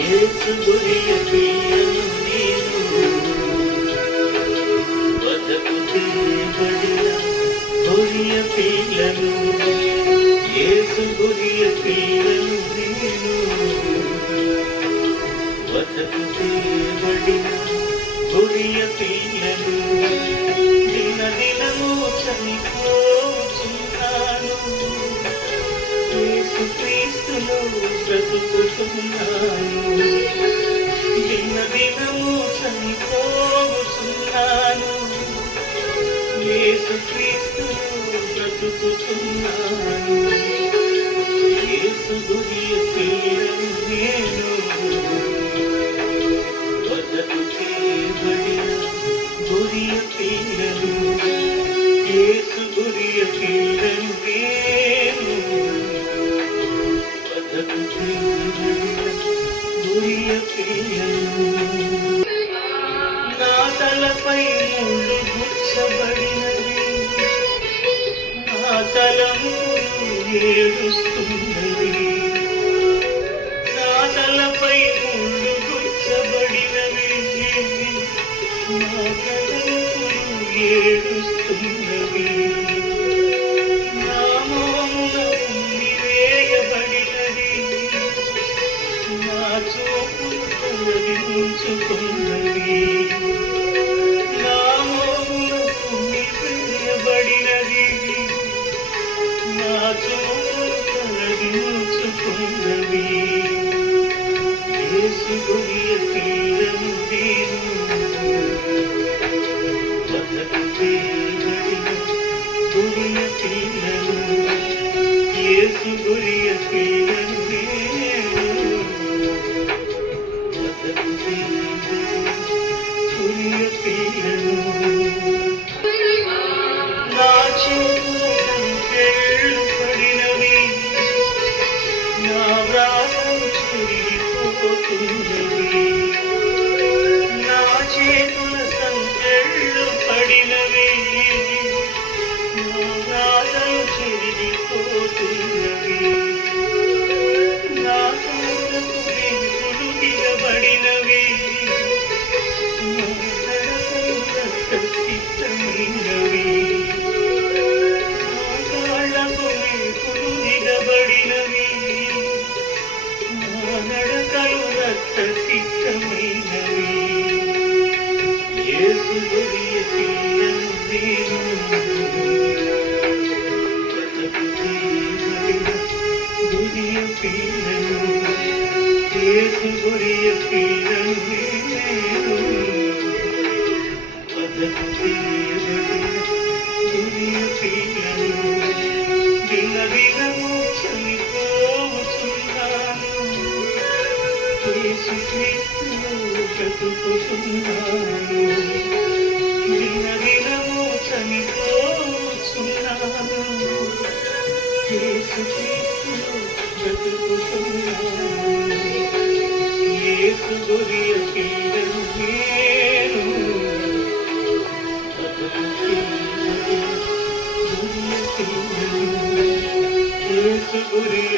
యేసు గురియ పిల్లను నేను వదకు తీయబడిన గురియ పిల్లను యేసు గురియ పిల్లను నేను వదకు తీయబడిన గురియ పిల్లను దిన దినము చనిపోతున్నాను యేసు క్రీస్తులో బ్రతుకుతున్నాను దిన దినము చనిపోతున్నాను యేసు క్రీస్తులో బ్రతుకుతున్నాను యేసు గురియ పిల్లను నేను వదకు తీయబడిన గురియ పిల్లను యేసు గురియ పిల్లను నేను వదకు తీయబడిన గురియ పిల్లను నా తలపై ముళ్ళు గుచ్చబడినది నా తలములు ఏడుస్తున్నది నా తలపై ముళ్ళు గుచ్చబడినవి నా తలములు ఏడుస్తున్నవి నా మోమున వేయబడినది నా చూపులు తొలగించుకున్నవి నా మోమున వేయబడినది నా చూపులు తొలగించుకున్నవి యేసు గురియ పిల్లను నేను వదకు తీయబడిన గురియ పిల్లను యేసు గురియ పిల్లను నేను వదకు తీయబడిన గురియ పిల్లను నా చేతుల సంకెళ్ళు పడినవి నా వ్రాతలు చెరిగిపోతున్నవి నా చేతుల సంకెళ్ళు పడినవి నా వ్రాతలు చెరిగిపోతున్నవి నా కళ్ళకు వెలుగులు దిగబడినవి నా నడకలు రక్తసిక్తమైనవి నా కాళ్ళకు వెలుగులు దిగబడినవి నా నడకలు రక్తసిక్తమైనవి యేసు గురియ పిల్లను నేను వదకు తీయబడిన గురియ పిల్లను యేసు గురియ పిల్లను నేను వదకు తీయబడిన గురియ పిల్లను దిన దినము చనిపోతున్నాను యేసు క్రీస్తులో బ్రతుకుతున్నాను దిన దినము చనిపోతున్నాను యేసు క్రీస్తులో బ్రతుకుతున్నాను యేసు గురియ పిల్లను నేను వదకు తీయబడిన గురియ పిల్లను యేసు గురియ